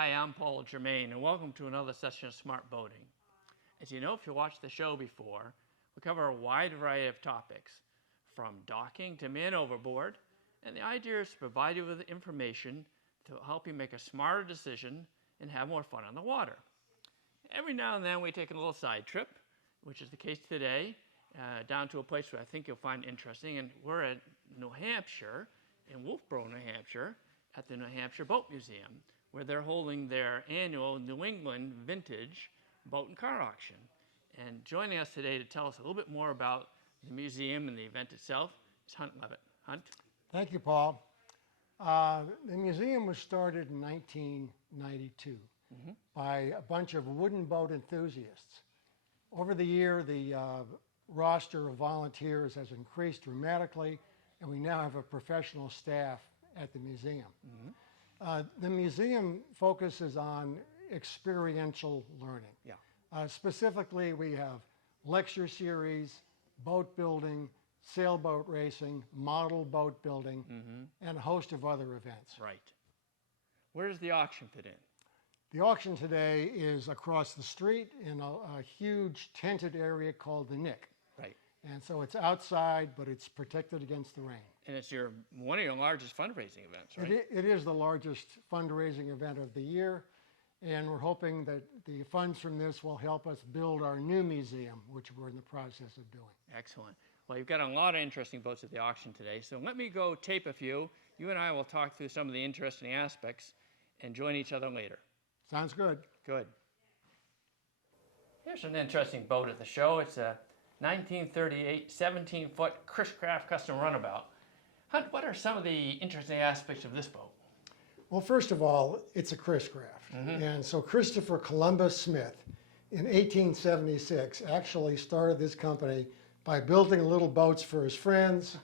Hi, I'm Paul Germain, and welcome to another session of Smart Boating. As you know, if you watched the show before, we cover a wide variety of topics, from docking to man overboard, and the idea is to provide you with information to help you make a smarter decision and have more fun on the water. Every now and then we take a little side trip, which is the case today, down to a place where I think you'll find interesting, and we're at New Hampshire, in Wolfboro, New Hampshire, at the New Hampshire Boat Museum, where they're holding their annual New England Vintage Boat and Car Auction. And joining us today to tell us a little bit more about the museum and the event itself is Hunt Levitt. Hunt? Thank you, Paul. The museum was started in 1992 by a bunch of wooden boat enthusiasts. Over the year, the roster of volunteers has increased dramatically, and we now have a professional staff at the museum. The museum focuses on experiential learning. Specifically, we have lecture series, boat building, sailboat racing, model boat building, and a host of other events. Right. Where does the auction fit in? The auction today is across the street in a huge tented area called the Nick. Right. And so it's outside, but it's protected against the rain. And it's one of your largest fundraising events, right? It is the largest fundraising event of the year, and we're hoping that the funds from this will help us build our new museum, which we're in the process of doing. Excellent. Well, you've got a lot of interesting boats at the auction today, so let me go tape a few. You and I will talk through some of the interesting aspects and join each other later. Sounds good. Good. Here's an interesting boat at the show. It's a 1938 17-foot ChrisCraft custom runabout. Hunt, what are some of the interesting aspects of this boat? Well, first of all, it's a ChrisCraft. And so Christopher Columbus Smith in 1876 actually started this company by building little boats for his friends.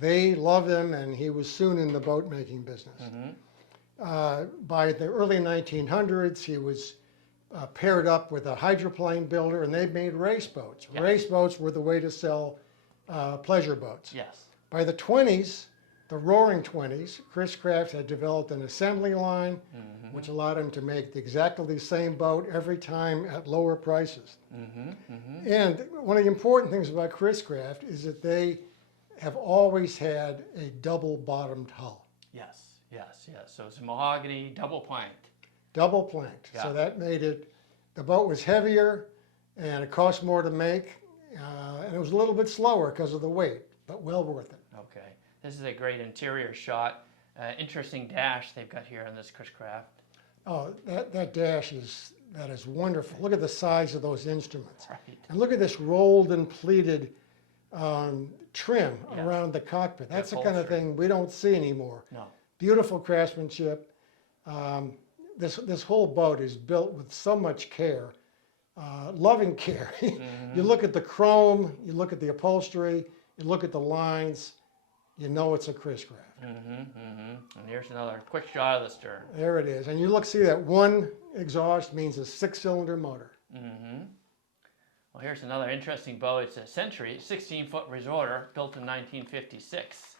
They loved him, and he was soon in the boat making business. By the early 1900s, he was paired up with a hydroplane builder, and they made race boats. Yes. Race boats were the way to sell pleasure boats. Yes. By the 20s, the roaring 20s, ChrisCraft had developed an assembly line, which allowed him to make exactly the same boat every time at lower prices. And one of the important things about ChrisCraft is that they have always had a double-bottomed hull. Yes, yes, yes. So it's mahogany, double planked. Double planked. Yeah. So that made it, the boat was heavier and it cost more to make, and it was a little bit slower because of the weight, but well worth it. Okay. This is a great interior shot. Interesting dash they've got here on this ChrisCraft. Oh, that dash is wonderful. Look at the size of those instruments. Right. And look at this rolled and pleated trim Yes. around the cockpit. That's the kind of upholstery. thing we don't see anymore. No. Beautiful craftsmanship. This whole boat is built with so much care, loving care. You look at the chrome, you look at the upholstery, you look at the lines, you know it's a ChrisCraft. And here's another quick shot of the stern. There it is. And you see that one exhaust means a 6-cylinder motor. Well, here's another interesting boat. It's a Century 16-foot resorter built in 1956.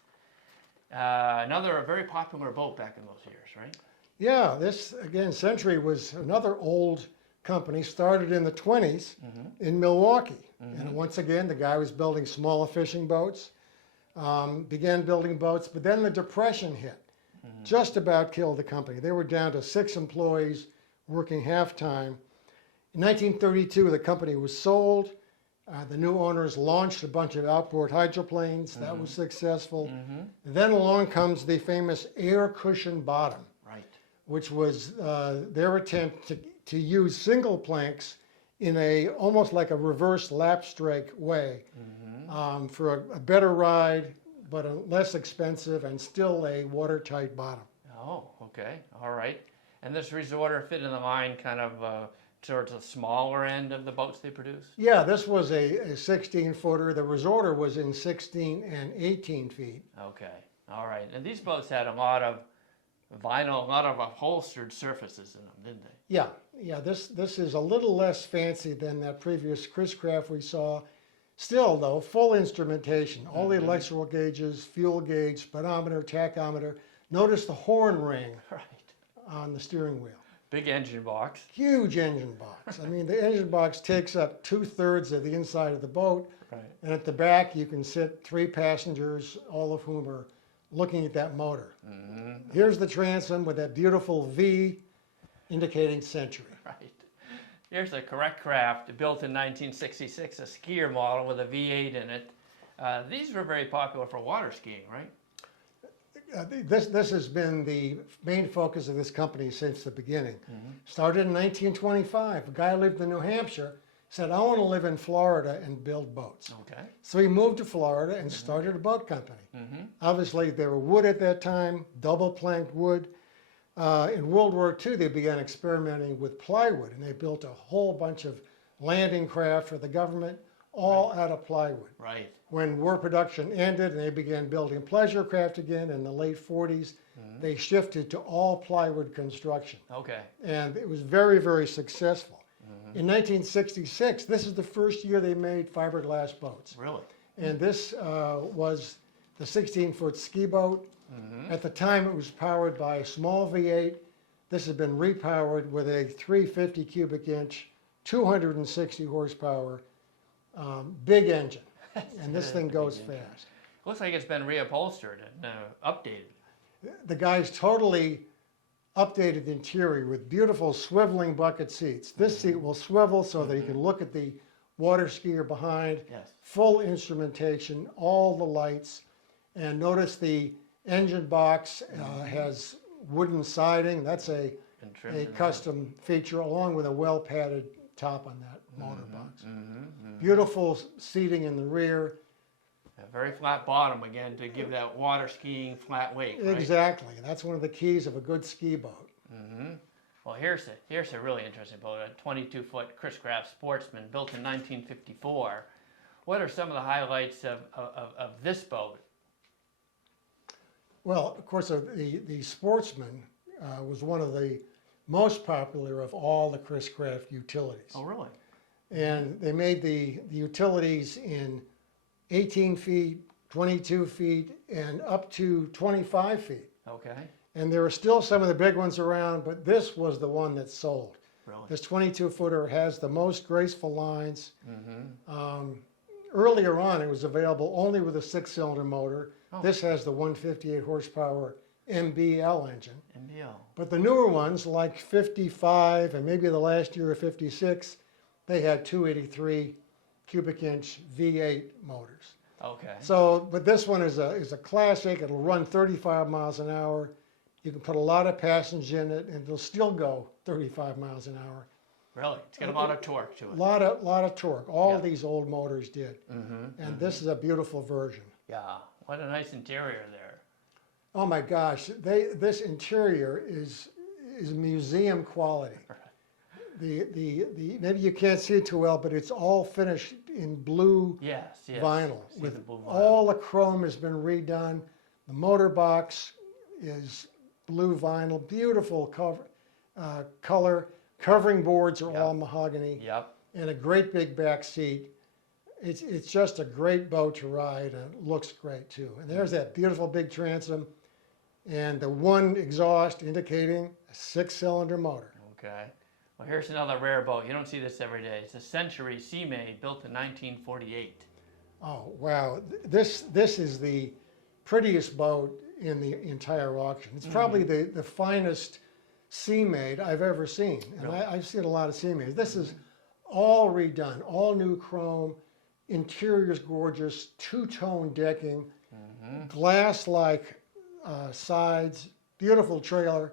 Another very popular boat back in those years, right? Yeah, this, again, Century was another old company, started in the 20s in Milwaukee. And once again, the guy was building smaller fishing boats, began building boats, but then the Depression hit. Just about killed the company. They were down to 6 employees working half-time. In 1932, the company was sold. The new owners launched a bunch of outboard hydroplanes. That was successful. Then along comes the famous air cushion bottom, Right. which was their attempt to use single planks in almost like a reverse lap strike way for a better ride, but a less expensive and still a watertight bottom. Oh, okay. All right. And this resorter fit in the line kind of towards the smaller end of the boats they produce? Yeah, this was a 16-footer. The resorter was in 16 and 18 feet. Okay. All right. And these boats had a lot of vinyl, a lot of upholstered surfaces in them, didn't they? Yeah. This is a little less fancy than that previous ChrisCraft we saw. Still, though, full instrumentation. All the electrical gauges, fuel gauge, speedometer, tachometer. Notice the horn ring Right. on the steering wheel. Big engine box. Huge engine box. I mean, the engine box takes up 2/3 of the inside of the boat. Right. And at the back, you can sit 3 passengers, all of whom are looking at that motor. Here's the transom with that beautiful V indicating Century. Right. Here's a ChrisCraft built in 1966, a skier model with a V8 in it. These were very popular for water skiing, right? This has been the main focus of this company since the beginning. Started in 1925. A guy lived in New Hampshire, said, I want to live in Florida and build boats. Okay. So he moved to Florida and started a boat company. Obviously, they were wood at that time, double planked wood. In World War II, they began experimenting with plywood, and they built a whole bunch of landing craft for the government, all out of plywood. Right. When war production ended and they began building pleasure craft again in the late 40s, they shifted to all plywood construction. Okay. And it was very, very successful. In 1966, this is the first year they made fiberglass boats. Really? And this was the 16-foot ski boat. At the time, it was powered by a small V8. This has been repowered with a 350 cubic inch, 260 horsepower, big engine. And this thing goes fast. Looks like it's been reupholstered and updated. The guys totally updated the interior with beautiful swiveling bucket seats. This seat will swivel so that you can look at the water skier behind. Yes. Full instrumentation, all the lights. And notice the engine box has wooden siding. That's a custom feature along with a well-padded top on that motor box. Beautiful seating in the rear. A very flat bottom again to give that water skiing flat weight, right? Exactly. That's one of the keys of a good ski boat. Well, here's a really interesting boat, a 22-foot ChrisCraft Sportsman built in 1954. What are some of the highlights of this boat? Well, of course, the Sportsman was one of the most popular of all the ChrisCraft utilities. Oh, really? And they made the utilities in 18 feet, 22 feet, and up to 25 feet. Okay. And there are still some of the big ones around, but this was the one that sold. Really? This 22-footer has the most graceful lines. Earlier on, it was available only with a 6-cylinder motor. Oh. This has the 158 horsepower MBL engine. MBL. But the newer ones, like 55 and maybe the last year of 56, they had 283 cubic inch V8 motors. Okay. So, but this one is a classic. It'll run 35 miles an hour. You can put a lot of passengers in it, and it'll still go 35 miles an hour. Really? It's got a lot of torque to it. Lot of torque. All these old motors did. And this is a beautiful version. Yeah. What a nice interior there. Oh my gosh, this interior is museum quality. The maybe you can't see it too well, but it's all finished in blue vinyl. With the blue vinyl. All the chrome has been redone. The motor box is blue vinyl. Beautiful color. Covering boards are all mahogany. Yep. And a great big back seat. It's just a great boat to ride, and it looks great too. And there's that beautiful big transom, and the one exhaust indicating a 6-cylinder motor. Okay. Well, here's another rare boat. You don't see this every day. It's a Century CMay built in 1948. Oh wow! This is the prettiest boat in the entire auction. It's probably the finest CMay I've ever seen, and Really? I've seen a lot of CMays. This is all redone, all new chrome. Interior's gorgeous, two-tone decking, glass-like sides, beautiful trailer.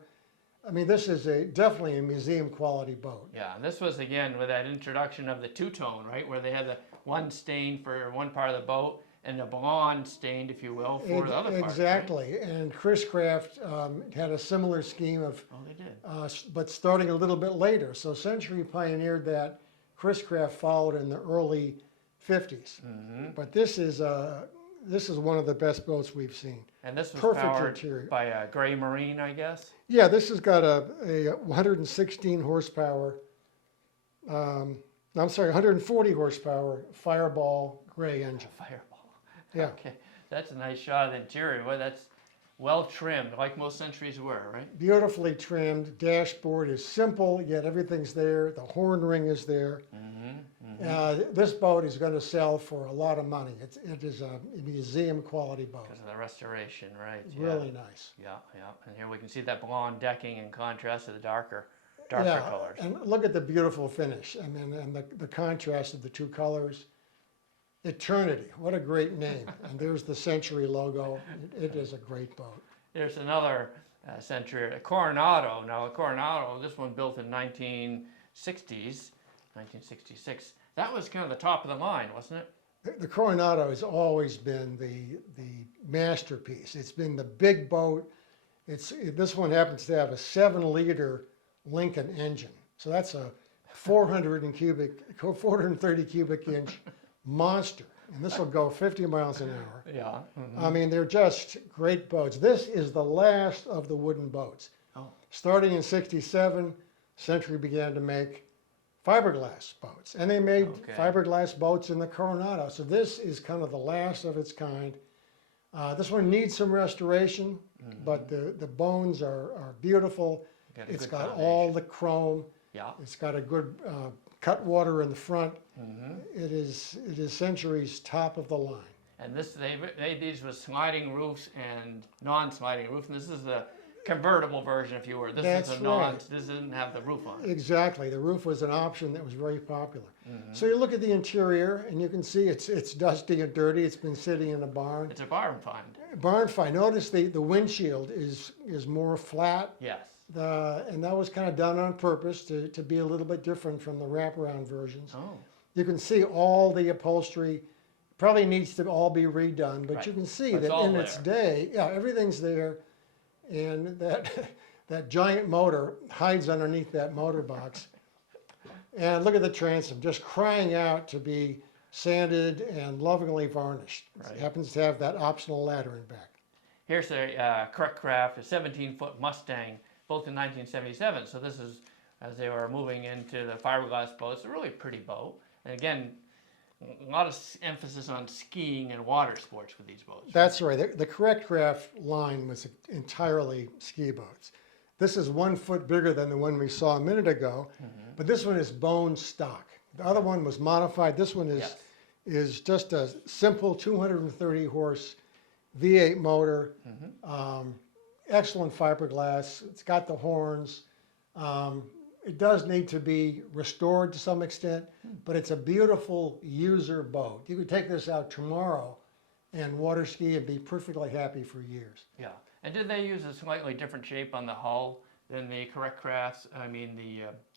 I mean, this is definitely a museum-quality boat. Yeah, and this was, again, with that introduction of the two-tone, right, where they had the one stain for one part of the boat and the blonde stained, if you will, for the other part. Exactly, right? and ChrisCraft had a similar scheme of, they did. but starting a little bit later. So Century pioneered that. ChrisCraft followed in the early 50s. But this is one of the best boats we've seen. And this was Perfect powered interior. by a Gray Marine, I guess? Yeah, this has got a 116 horsepower, 140 horsepower Fireball gray engine. Fireball. Yeah. Okay, that's a nice shot of the interior. Well, that's well trimmed, like most Centuries were, right? Beautifully trimmed. Dashboard is simple, yet everything's there. The horn ring is there. This boat is going to sell for a lot of money. It is a museum quality boat. Because of the restoration, right? Really nice. Yeah, yeah. And here we can see that blonde decking in contrast to the darker colors. And look at the beautiful finish. I mean, and the contrast of the two colors. Eternity, what a great name. And there's the Century logo. It is a great boat. There's another Century, a Coronado. Now, a Coronado, this one built in 1960s, 1966. That was kind of the top of the line, wasn't it? The Coronado has always been the masterpiece. It's been the big boat. This one happens to have a 7-liter Lincoln engine. So that's a 430 cubic inch monster. And this will go 50 miles an hour. Yeah. I mean, they're just great boats. This is the last of the wooden boats. Oh. Starting in 67, Century began to make fiberglass boats. And they made fiberglass boats in the Coronado. So this is kind of the last of its kind. This one needs some restoration, but the bones are beautiful. It's got all the chrome. Yeah. It's got a good cut water in the front. It is Century's top of the line. And they made these with sliding roofs and non-sliding roof. And this is the convertible version, if you were. This didn't have the roof on it. Exactly. The roof was an option that was very popular. So you look at the interior, and you can see it's dusty and dirty. It's been sitting in a barn. It's a barn find. Barn find. Notice the windshield is more flat. Yes. And that was kind of done on purpose to be a little bit different from the wraparound versions. Oh. You can see all the upholstery. Probably needs to all be redone, but you can see that in its day, everything's there. And that giant motor hides underneath that motor box. And look at the transom, just crying out to be sanded and lovingly varnished. Right. It happens to have that optional ladder in back. Here's a Crisscraft, a 17-foot Mustang, built in 1977. So this is as they were moving into the fiberglass boats. A really pretty boat. And again, a lot of emphasis on skiing and water sports with these boats. That's right. The ChrisCraft line was entirely ski boats. This is 1 foot bigger than the one we saw a minute ago, but this one is bone stock. The other one was modified. This one is just a simple 230 horse V8 motor, excellent fiberglass. It's got the horns. It does need to be restored to some extent, but it's a beautiful user boat. You could take this out tomorrow and water ski and be perfectly happy for years. Yeah. And did they use a slightly different shape on the hull than the ChrisCrafts? I mean,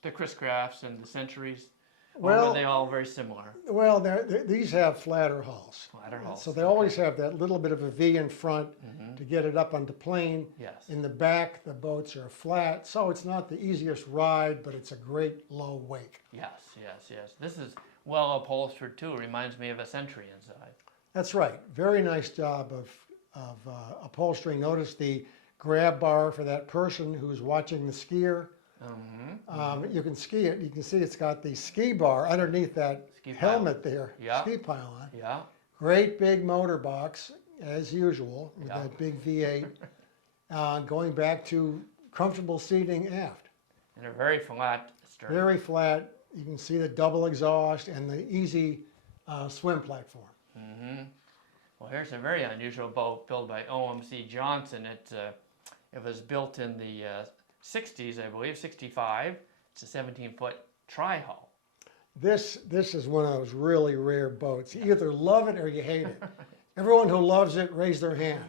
the ChrisCrafts and the Centuries? Or were they all very similar? Well, these have flatter hulls. Flatter hulls. So they always have that little bit of a V in front to get it up onto plane. Yes. In the back, the boats are flat. So it's not the easiest ride, but it's a great low wake. Yes, yes, yes. This is well upholstered too. Reminds me of a Century inside. That's right. Very nice job of upholstering. Notice the grab bar for that person who's watching the skier. You can ski it. You can see it's got the ski bar underneath that helmet there. Yeah. Ski pylon. Yeah. Great big motor box, as usual, with that big V8. Going back to comfortable seating aft. And a very flat stern. Very flat. You can see the double exhaust and the easy swim platform. Well, here's a very unusual boat built by OMC Johnson. It was built in the 60s, I believe, 65. It's a 17-foot Trihaul. This is one of those really rare boats. You either love it or you hate it. Everyone who loves it, raise their hand.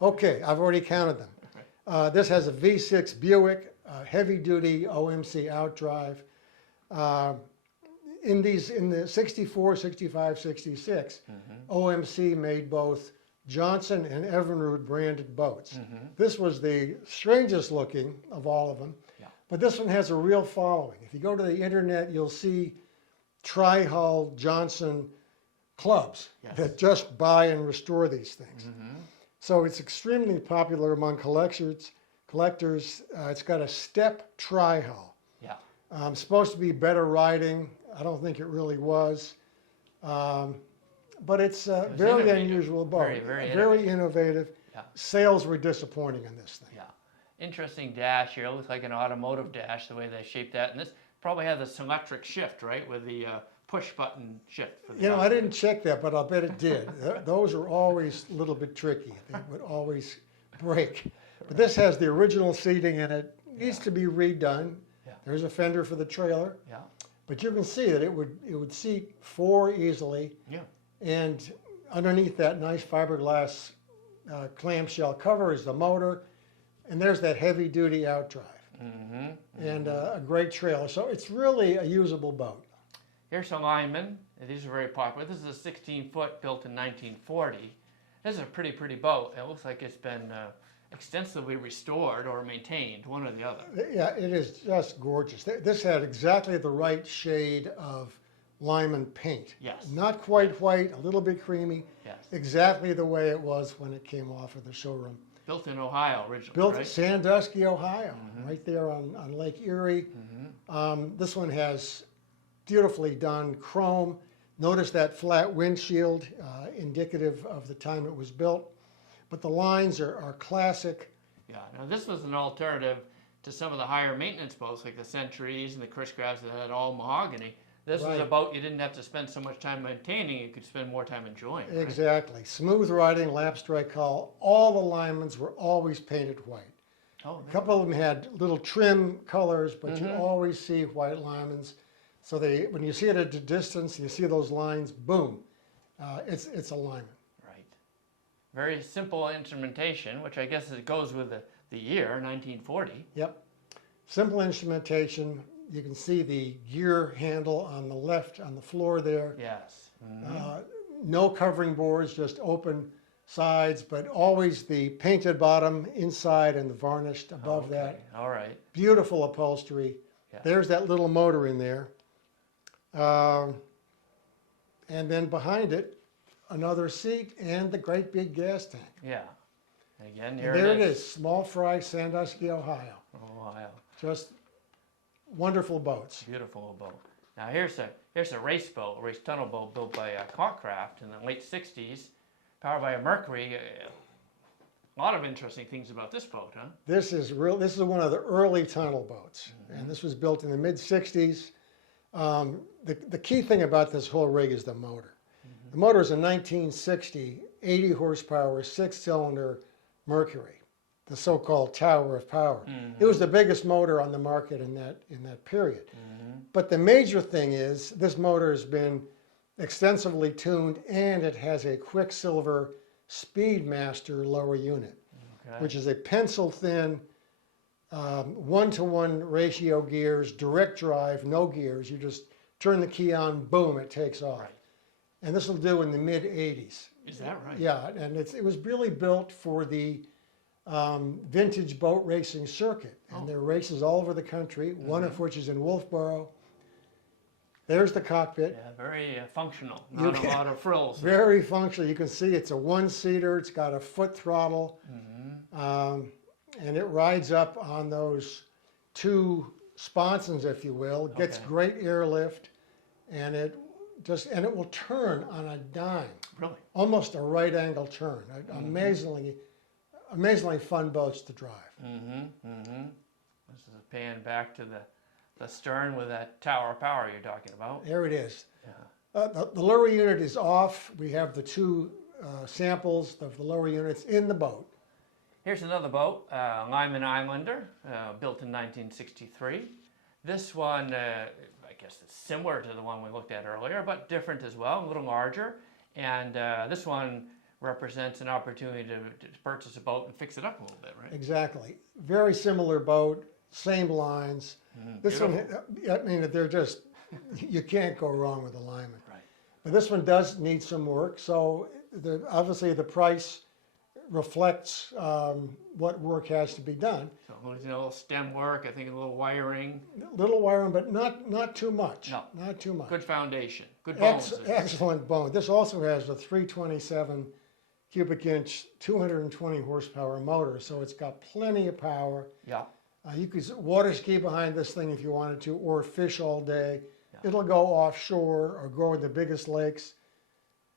Okay, I've already counted them. This has a V6 Buick, heavy-duty OMC outdrive. In the 64, 65, 66, OMC made both Johnson and Evinrude branded boats. This was the strangest looking of all of them, but this one has a real following. If you go to the internet, you'll see Trihaul Johnson clubs that just buy and restore these things. So it's extremely popular among collectors. It's got a step Trihaul. Supposed to be better riding. I don't think it really was. But it's a very unusual boat. Very very innovative. Yeah. Sales were disappointing on this thing. Yeah. Interesting dash here. It looks like an automotive dash the way they shaped that. And this probably has a symmetric shift, right, with the push button shift. For the You know, I didn't check that, but I'll bet it did. Those are always a little bit tricky. They would always break. But this has the original seating in it. Needs to be redone. Yeah. There's a fender for the trailer. Yeah. But you can see that it would seat 4 easily. Yeah. And underneath that nice fiberglass clamshell cover is the motor. And there's that heavy-duty outdrive. And a great trailer. So it's really a usable boat. Here's a Lineman. These are very popular. This is a 16-foot built in 1940. This is a pretty boat. It looks like it's been extensively restored or maintained, one or the other. Yeah, it is just gorgeous. This had exactly the right shade of Lineman paint. Yes. Not quite white, a little bit creamy. Yes. Exactly the way it was when it came off of the showroom. Built in Ohio originally, Built right? in Sandusky, Ohio, right there on Lake Erie. This one has beautifully done chrome. Notice that flat windshield, indicative of the time it was built. But the lines are classic. Yeah. Now this was an alternative to some of the higher maintenance boats like the Centuries and the ChrisCrafts that had all mahogany. This was a boat you didn't have to spend so much time maintaining. You could spend more time enjoying. Right? Exactly. Smooth riding, lap strike hull. All the Linemans were always painted white. Oh, A couple of them had little trim colors, but you always see white Linemans. So when you see it at a distance, you see those lines, boom, it's a Lineman. right. Very simple instrumentation, which I guess it goes with the year, 1940. Yep. Simple instrumentation. You can see the gear handle on the left on the floor there. Yes. No covering boards, just open sides, but always the painted bottom inside and the varnished above that. All right. Beautiful upholstery. Yeah. There's that little motor in there. And then behind it, another seat and the great big gas tank. Yeah. Again, And here there it is. Small Fry, Sandusky, Ohio. Ohio. Just wonderful boats. Beautiful boat. Now here's a race boat, a race tunnel boat built by ChrisCraft in the late 60s, powered by a Mercury. A lot of interesting things about this boat, huh? This is one of the early tunnel boats, and this was built in the mid 60s. The key thing about this whole rig is the motor. The motor is a 1960 80 horsepower 6-cylinder Mercury, the so-called Tower of Power. It was the biggest motor on the market in that period. But the major thing is this motor has been extensively tuned, and it has a Quicksilver Speedmaster lower unit, which is a pencil-thin 1-to-1 ratio gears, direct drive, no gears. You just turn the key on, boom, it takes off. Right. And this will do in the mid-80s. Is that right? Yeah, and it was really built for the vintage boat racing circuit. And there are races all over the country, one of which is in Wolfboro. There's the cockpit. Yeah, very functional. Not a lot of frills. Very functional. You can see it's a one-seater. It's got a foot throttle. And it rides up on those 2 sponsons, if you will. It gets great airlift, and it will turn on a dime. Really? Almost a right angle turn. Amazingly fun boats to drive. This is a pan back to the stern with that Tower of Power you're talking about. There it is. Yeah. The lower unit is off. We have the 2 samples of the lower units in the boat. Here's another boat, Lineman Islander, built in 1963. This one, I guess it's similar to the one we looked at earlier, but different as well, a little larger. And this one represents an opportunity to purchase a boat and fix it up a little bit, right? Exactly. Very similar boat, same lines. This one, I mean, they're just, you can't go wrong with the Lineman. Right. But this one does need some work, so obviously the price reflects what work has to be done. So a little stem work, I think a little wiring. Little wiring, but not too much. No. Not too much. Good foundation, good bones. Excellent bone. This also has a 327 cubic inch, 220 horsepower motor, so it's got plenty of power. Yeah. You could water ski behind this thing if you wanted to, or fish all day. Yeah. It'll go offshore or go in the biggest lakes.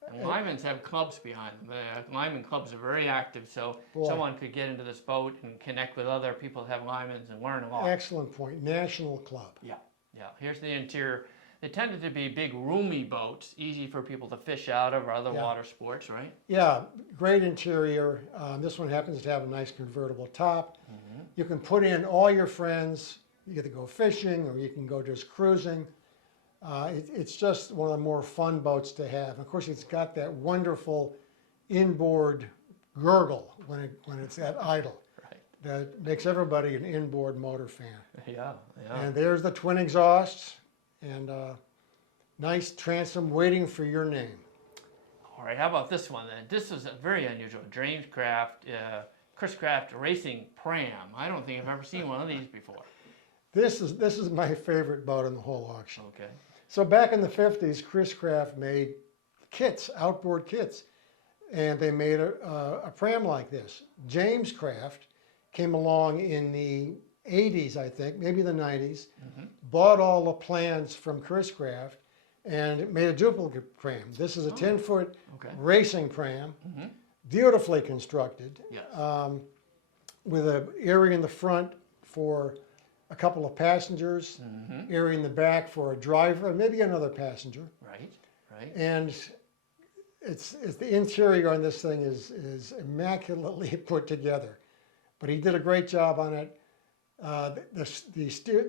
And Linemans have clubs behind them. Lineman clubs are very active, so Boy. someone could get into this boat and connect with other people that have Linemans and learn a lot. Excellent point. National club. Yeah, yeah. Here's the interior. They tended to be big, roomy boats, easy for people to fish out of or other water sports, right? Yeah, great interior. This one happens to have a nice convertible top. You can put in all your friends. You get to go fishing or you can go just cruising. It's just one of the more fun boats to have. Of course, it's got that wonderful inboard gurgle when it's at idle. Right. That makes everybody an inboard motor fan. Yeah, yeah. And there's the twin exhausts and nice transom waiting for your name. All right, how about this one then? This is a very unusual. ChrisCraft Racing Pram. I don't think I've ever seen one of these before. This is my favorite boat in the whole auction. Okay. So back in the 50s, ChrisCraft made kits, outboard kits, and they made a pram like this. James Craft came along in the 80s, I think, maybe the 90s, bought all the plans from ChrisCraft, and made a duplicate pram. This is a 10-foot racing pram, beautifully constructed, Yes. with an area in the front for a couple of passengers, area in the back for a driver, and maybe another passenger. Right, right. And it's the interior on this thing is immaculately put together. But he did a great job on it. The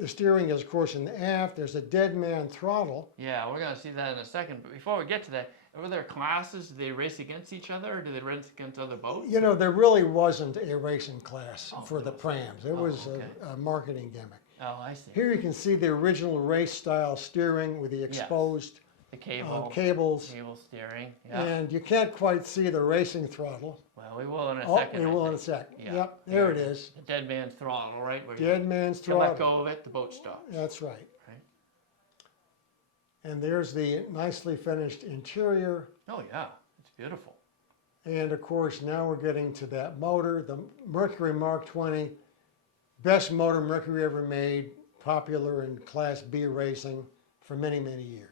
steering is, of course, in the aft. There's a dead man throttle. Yeah, we're going to see that in a second. But before we get to that, were there classes? Do they race against each other, or do they race against other boats? You know, there really wasn't a racing class for the prams. It was a marketing gimmick. Oh, I see. Here you can see the original race-style steering with the exposed The cables. Cable Steering. Yeah. And you can't quite see the racing throttle. Well, we will in a Oh, second. we will in a think. sec. Yeah. Yep, there it is. The dead man's throttle, right? Where Dead man's you let throttle. go of it, the boat stops. That's right. Right. And there's the nicely finished interior. Oh, yeah. It's beautiful. And of course, now we're getting to that motor, the Mercury Mark 20, best motor Mercury ever made, popular in Class B racing for many, many years.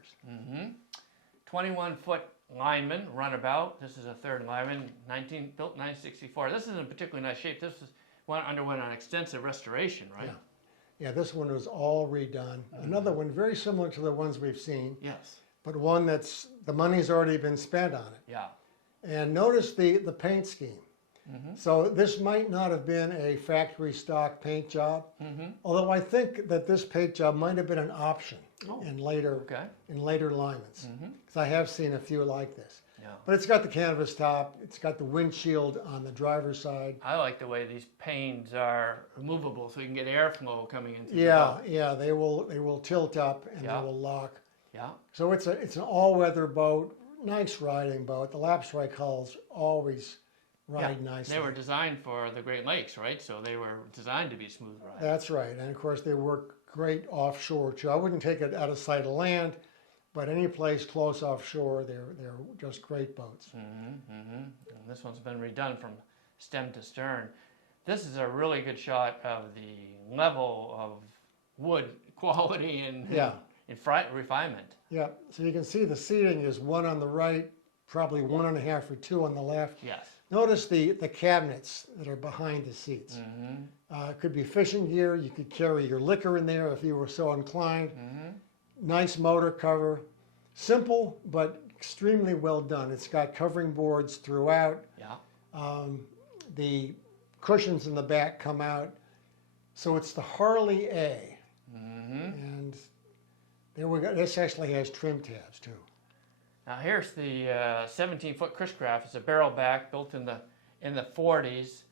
21-foot Lineman runabout. This is a third Lineman, built 1964. This is in particularly nice shape. This underwent an extensive restoration, right? Yeah, this one was all redone. Another one very similar to the ones we've seen, Yes. but one that's, the money's already been spent on it. Yeah. And notice the paint scheme. So this might not have been a factory stock paint job, although I think that this paint job might have been an option in later Linemans, because I have seen a few like this. Yeah. But it's got the canvas top, it's got the windshield on the driver's side. I like the way these panes are removable so you can get airflow coming into the boat. Yeah, they will tilt up and they will lock. Yeah. So it's an all-weather boat, nice riding boat. The lap strike hulls always ride nicely. They were designed for the Great Lakes, right? So they were designed to be smooth riding. That's right. And of course, they work great offshore too. I wouldn't take it out of sight of land, but any place close offshore, they're just great boats. And this one's been redone from stem to stern. This is a really good shot of the level of wood quality and refinement. Yeah. So you can see the seating is one on the right, probably 1.5 or 2 on the left. Yes. Notice the cabinets that are behind the seats. It could be fishing gear. You could carry your liquor in there if you were so inclined. Nice motor cover. Simple, but extremely well done. It's got covering boards throughout. Yeah. The cushions in the back come out. So it's the Harley A. And there we go. This actually has trim tabs too. Now here's the 17-foot ChrisCraft. It's a barrel back built in the 40s.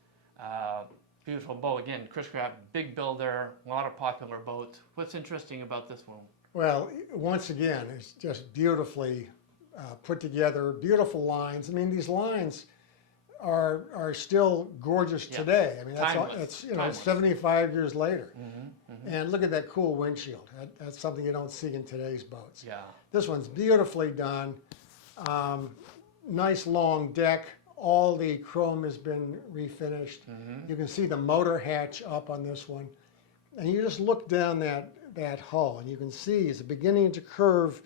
Beautiful boat. Again, ChrisCraft, big builder, a lot of popular boats. What's interesting about this one? Well, once again, it's just beautifully put together, beautiful lines. I mean, these lines are still gorgeous today. I mean, that's 75 years later. And look at that cool windshield. That's something you don't see in today's boats. Yeah. This one's beautifully done. Nice long deck. All the chrome has been refinished. You can see the motor hatch up on this one. And you just look down that hull and you can see it's beginning to curve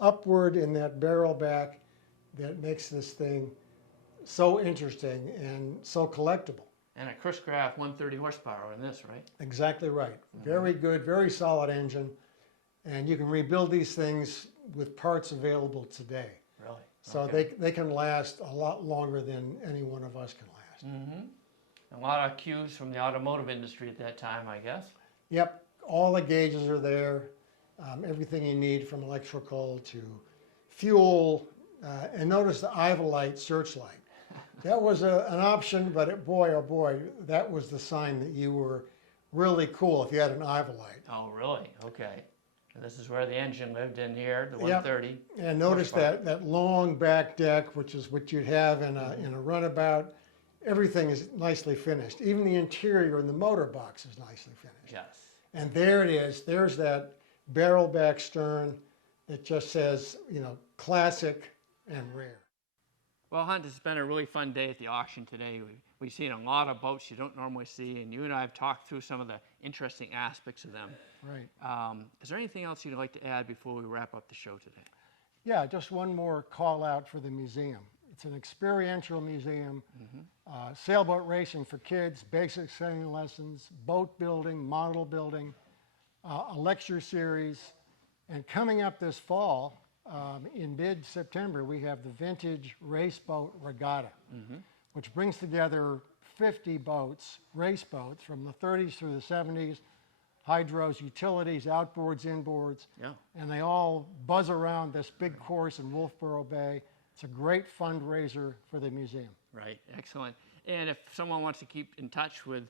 upward in that barrel back. that makes this thing so interesting and so collectible. And a ChrisCraft 130 horsepower in this, right? Exactly right. Very good, very solid engine. And you can rebuild these things with parts available today. Really? So Okay. they can last a lot longer than any one of us can last. A lot of cues from the automotive industry at that time, I guess. Yep, all the gauges are there. Everything you need from electrical to fuel. And notice the Ivolite searchlight. That was an option, but boy, oh boy, that was the sign that you were really cool if you had an Ivolite. Oh, really? Okay. And this is where the engine lived in here, the 130. And notice that long back deck, which is what you'd have in a runabout. Everything is nicely finished. Even the interior and the motor box is nicely finished. Yes. And there it is. There's that barrel back stern that just says, you know, classic and rare. Well, Hunt, it's been a really fun day at the auction today. We've seen a lot of boats you don't normally see, and you and I have talked through some of the interesting aspects of them. Right. Is there anything else you'd like to add before we wrap up the show today? Yeah, just one more call out for the museum. It's an experiential museum, sailboat racing for kids, basic sailing lessons, boat building, model building, a lecture series, and coming up this fall, in mid-September, we have the Vintage Race Boat Regatta, which brings together 50 boats, race boats, from the 30s through the 70s, hydros, utilities, outboards, inboards, and they all buzz around this big course in Wolfboro Bay. It's a great fundraiser for the museum. Right, excellent. And if someone wants to keep in touch with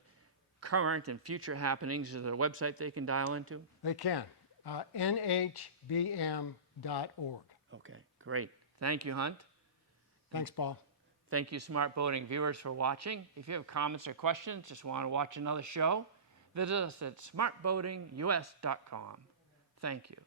current and future happenings, is there a website they can dial into? They can. nhbm.org. Okay, great. Thank you, Hunt. Thanks, Paul. Thank you, Smart Boating viewers, for watching. If you have comments or questions, just want to watch another show, visit us at smartboatingus.com. Thank you.